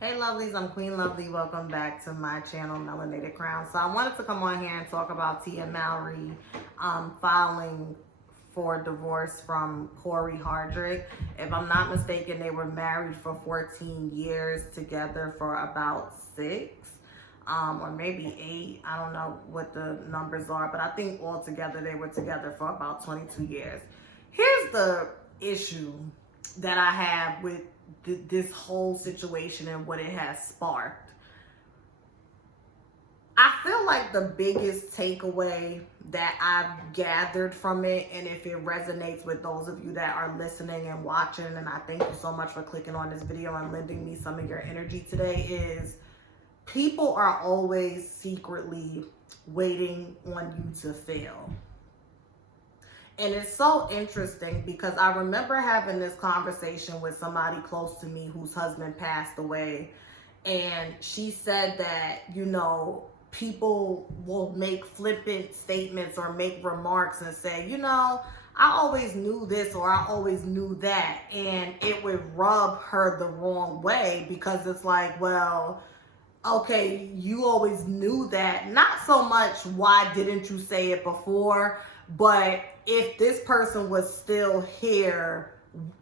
Hey lovelies, I'm Queen Lovely. Welcome back to my channel, Melanated Crown. So I wanted to come on here and talk about Tia and Mowry filing for divorce from Cory Hardrick. If I'm not mistaken, they were married for 14 years, together for about 6 or maybe 8. I don't know what the numbers are, but I think altogether they were together for about 22 years. Here's the issue that I have with this whole situation and what it has sparked. I feel like the biggest takeaway that I've gathered from it, and if it resonates with those of you that are listening and watching, and I thank you so much for clicking on this video and lending me some of your energy today, is people are always secretly waiting on you to fail. And it's so interesting because I remember having this conversation with somebody close to me whose husband passed away. And she said that, people will make flippant statements or make remarks and say, I always knew this or I always knew that. And it would rub her the wrong way because it's like, well, okay, you always knew that. Not so much why didn't you say it before, but if this person was still here,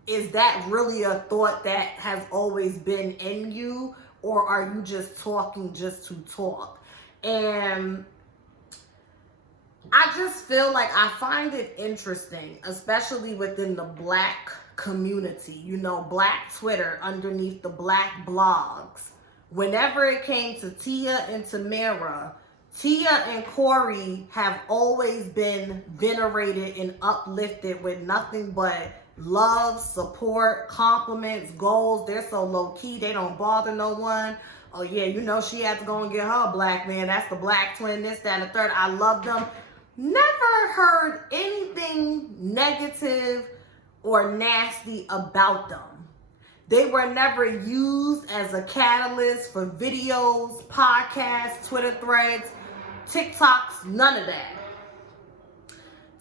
is that really a thought that has always been in you, or are you just talking just to talk? And I just feel like I find it interesting, especially within the Black community, Black Twitter, underneath the Black blogs. Whenever it came to Tia and Tamara, Tia and Cory have always been venerated and uplifted with nothing but love, support, compliments, goals. They're so low-key, they don't bother no one. Oh yeah, she had to go and get her a black man. That's the black twin, this, that, and the third. I love them. Never heard anything negative or nasty about them. They were never used as a catalyst for videos, podcasts, Twitter threads, TikToks, none of that.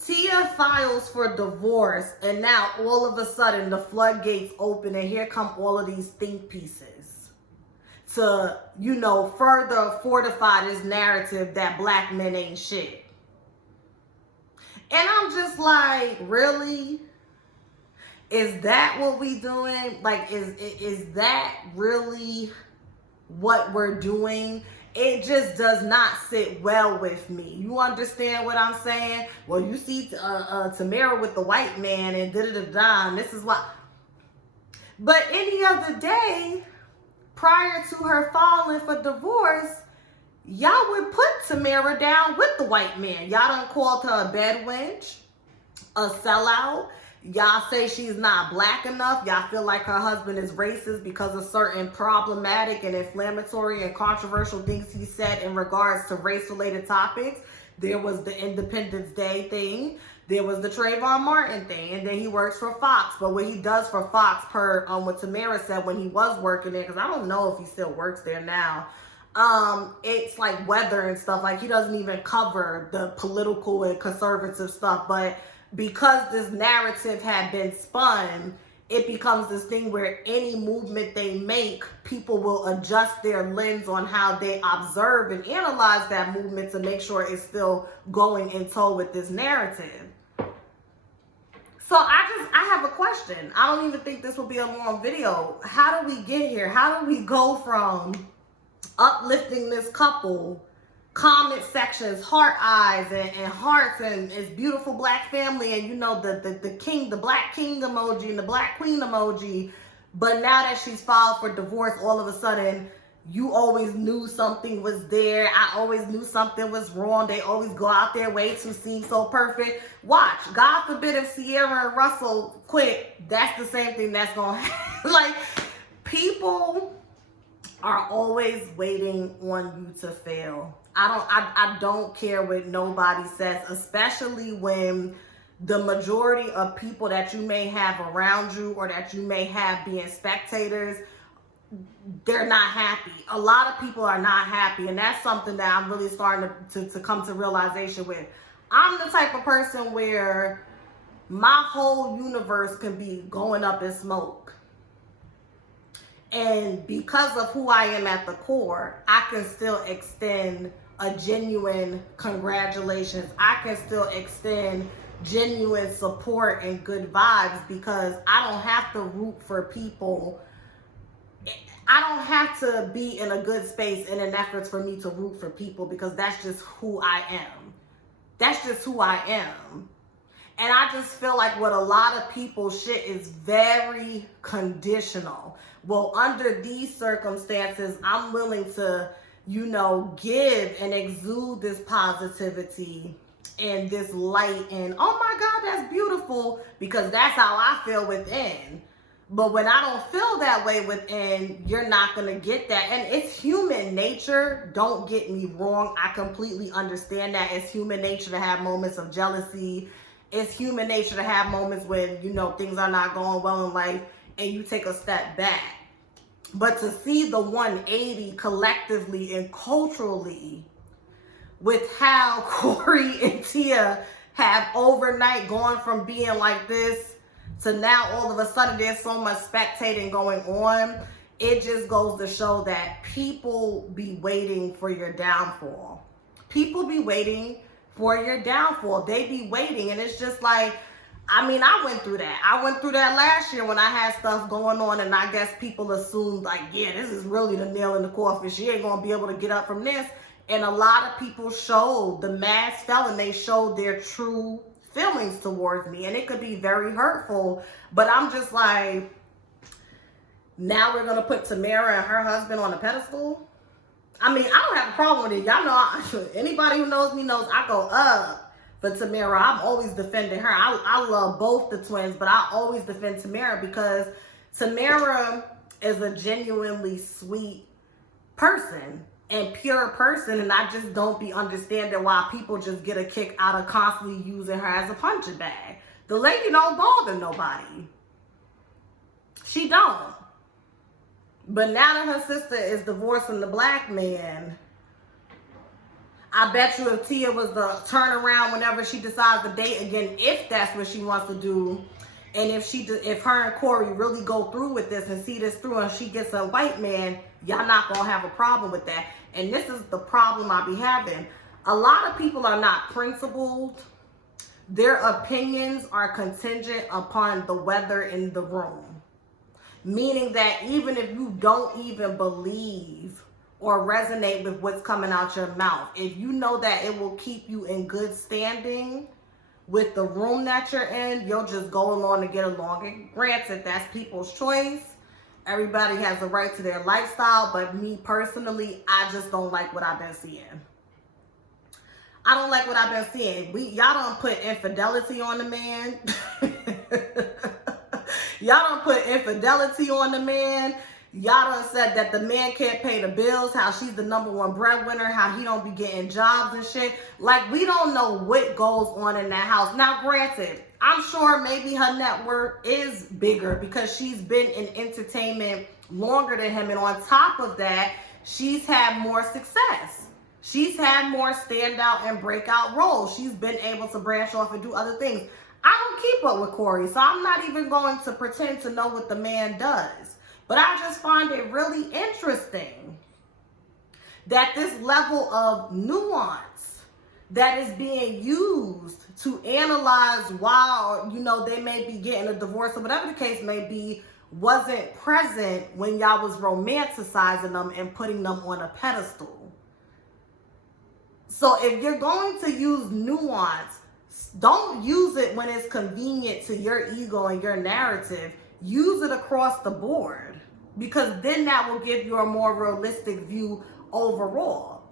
Tia files for divorce, and now all of a sudden the floodgates open, and here come all of these think pieces to, further fortify this narrative that black men ain't shit. And I'm just like, really? Is that what we doing? Like, is that really what we're doing? It just does not sit well with me. You understand what I'm saying? Well, you see Tamara with the white man and da-da-da-da, and this is why. But any other day, prior to her filing for divorce, y'all would put Tamara down with the white man. Y'all done called her a bed wench, a sellout. Y'all say she's not black enough. Y'all feel like her husband is racist because of certain problematic and inflammatory and controversial things he said in regards to race-related topics. There was the Independence Day thing. There was the Trayvon Martin thing. And then he works for Fox. But what he does for Fox, per what Tamara said when he was working there, because I don't know if he still works there now, it's like weather and stuff. Like, he doesn't even cover the political and conservative stuff. But because this narrative had been spun, it becomes this thing where any movement they make, people will adjust their lens on how they observe and analyze that movement to make sure it's still going in tow with this narrative. So I have a question. I don't even think this will be a long video. How do we get here? How do we go from uplifting this couple, comment sections, heart eyes and hearts, and it's beautiful black family, and the king, the black king emoji and the black queen emoji, but now that she's filed for divorce, all of a sudden you always knew something was there. I always knew something was wrong. They always go out their way to seem so perfect. Watch, God forbid if Sierra and Russell quit, that's the same thing that's gonna happen. Like, people are always waiting on you to fail. I don't care what nobody says, especially when the majority of people that you may have around you or that you may have being spectators, they're not happy. A lot of people are not happy, and that's something that I'm really starting to come to realization with. I'm the type of person where my whole universe can be going up in smoke. And because of who I am at the core, I can still extend a genuine congratulations. I can still extend genuine support and good vibes, because I don't have to root for people. I don't have to be in a good space in an effort for me to root for people, because that's just who I am. That's just who I am. And I just feel like what a lot of people shit is very conditional. Well, under these circumstances, I'm willing to, give and exude this positivity and this light, and oh my God, that's beautiful, because that's how I feel within. But when I don't feel that way within, you're not going to get that. And it's human nature. Don't get me wrong. I completely understand that. It's human nature to have moments of jealousy. It's human nature to have moments when, things are not going well in life and you take a step back. But to see the 180 collectively and culturally with how Cory and Tia have overnight gone from being like this to now all of a sudden there's so much spectating going on, it just goes to show that people be waiting for your downfall. People be waiting for your downfall. They be waiting, and it's just like, I went through that. I went through that last year when I had stuff going on, and I guess people assumed like, yeah, this is really the nail in the coffin. She ain't gonna be able to get up from this. And a lot of people showed, the mask fell, and they showed their true feelings towards me, and it could be very hurtful. But I'm just like, now we're gonna put Tamara and her husband on a pedestal. I don't have a problem with it. Y'all know, anybody who knows me knows I go up for Tamara. I'm always defending her. I love both the twins, but I always defend Tamara because Tamara is a genuinely sweet person and pure person, and I just don't be understanding why people just get a kick out of constantly using her as a punching bag. The lady don't bother nobody. She don't. But now that her sister is divorcing the black man, I bet you if Tia was to turn around whenever she decides to date again, if that's what she wants to do, and if her and Cory really go through with this and see this through, and she gets a white man, y'all not gonna have a problem with that. And this is the problem I be having. A lot of people are not principled. Their opinions are contingent upon the weather in the room. Meaning that even if you don't even believe or resonate with what's coming out your mouth, if you know that it will keep you in good standing with the room that you're in, you'll just go along to get along. And granted, that's people's choice. Everybody has the right to their lifestyle, but me personally, I just don't like what I've been seeing. I don't like what I've been seeing. Y'all don't put infidelity on the man. Y'all don't put infidelity on the man. Y'all done said that the man can't pay the bills, how she's the #1 breadwinner, how he don't be getting jobs and shit. Like, we don't know what goes on in that house. Now, granted, I'm sure maybe her net worth is bigger because she's been in entertainment longer than him. And on top of that, she's had more success. She's had more standout and breakout roles. She's been able to branch off and do other things. I don't keep up with Cory, so I'm not even going to pretend to know what the man does. But I just find it really interesting that this level of nuance that is being used to analyze why, they may be getting a divorce or whatever the case may be, wasn't present when y'all was romanticizing them and putting them on a pedestal. So if you're going to use nuance, don't use it when it's convenient to your ego and your narrative. Use it across the board, because then that will give you a more realistic view overall.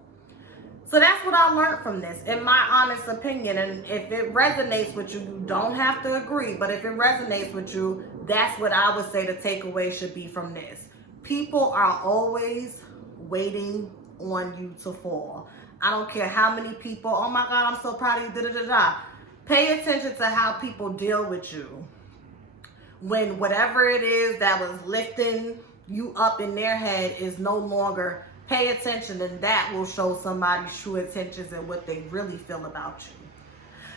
So that's what I learned from this, in my honest opinion. And if it resonates with you, you don't have to agree, but if it resonates with you, that's what I would say the takeaway should be from this. People are always waiting on you to fall. I don't care how many people, oh my God, I'm so proud of you, da-da-da-da. Pay attention to how people deal with you. When whatever it is that was lifting you up in their head is no longer, pay attention, and that will show somebody's true intentions and what they really feel about you.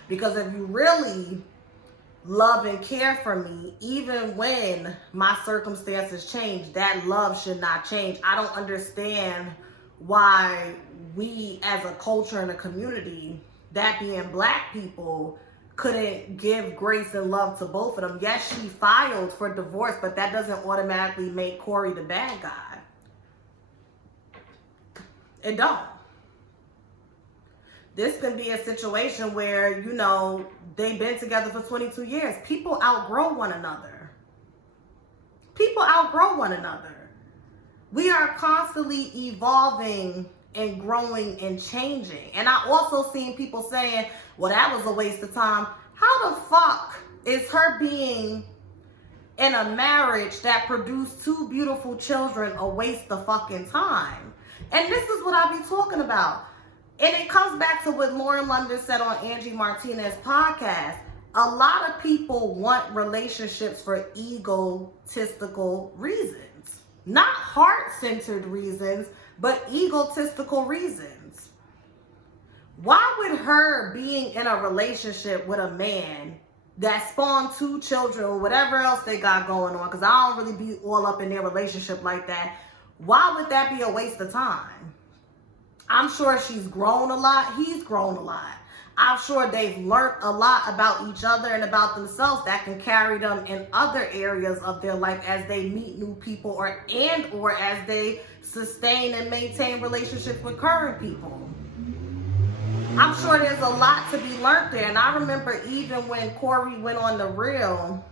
Because if you really love and care for me, even when my circumstances change. That love should not change. I don't understand why we as a culture and a community, that being black people, couldn't give grace and love to both of them. Yes, she filed for divorce, but that doesn't automatically make Cory the bad guy. It don't. This can be a situation where, you know, they've been together for 22 years. People outgrow one another. People outgrow one another. We are constantly evolving and growing and changing. And I also seen people saying, well, that was a waste of time. How the fuck is her being in a marriage that produced 2 beautiful children a waste of fucking time? And this is what I be talking about. And it comes back to what Lauren London said on Angie Martinez's podcast. A lot of people want relationships for egotistical reasons. Not heart-centered reasons, but egotistical reasons. Why would her being in a relationship with a man that spawned 2 children or whatever else they got going on, because I don't really be all up in their relationship like that, why would that be a waste of time? I'm sure she's grown a lot. He's grown a lot. I'm sure they've learned a lot about each other and about themselves that can carry them in other areas of their life as they meet new people or as they sustain and maintain relationships with current people. I'm sure there's a lot to be learned there. And I remember even when Cory went on the reel,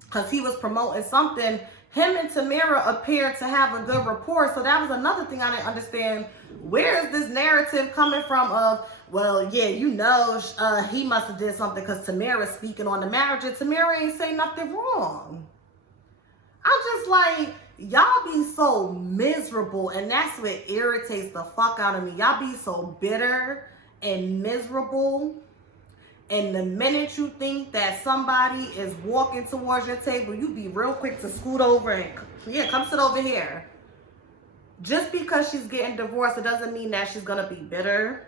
because he was promoting something, him and Tamara appeared to have a good rapport. So that was another thing I didn't understand. Where is this narrative coming from of, well, yeah, you know, he must have did something because Tamara's speaking on the marriage and Tamara ain't say nothing wrong. I'm just like, y'all be so miserable, and that's what irritates the fuck out of me. Y'all be so bitter and miserable. And the minute you think that somebody is walking towards your table, you be real quick to scoot over and, yeah, come sit over here. Just because she's getting divorced, it doesn't mean that she's going to be bitter.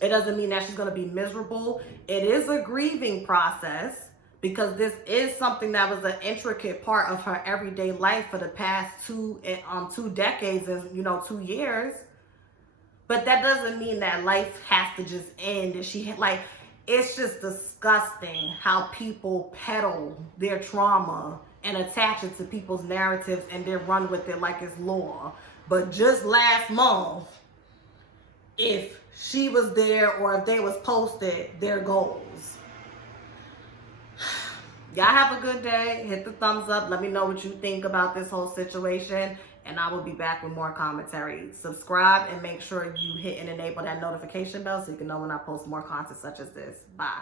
It doesn't mean that she's going to be miserable. It is a grieving process because this is something that was an intricate part of her everyday life for the past 2 decades and, you know, 2 years. But that doesn't mean that life has to just end. And it's just disgusting how people peddle their trauma and attach it to people's narratives and then run with it like it's law. But just last month, if she was there or if they was posted, their goals. Y'all have a good day. Hit the thumbs up. Let me know what you think about this whole situation. And I will be back with more commentary. Subscribe and make sure you hit and enable that notification bell so you can know when I post more content such as this. Bye.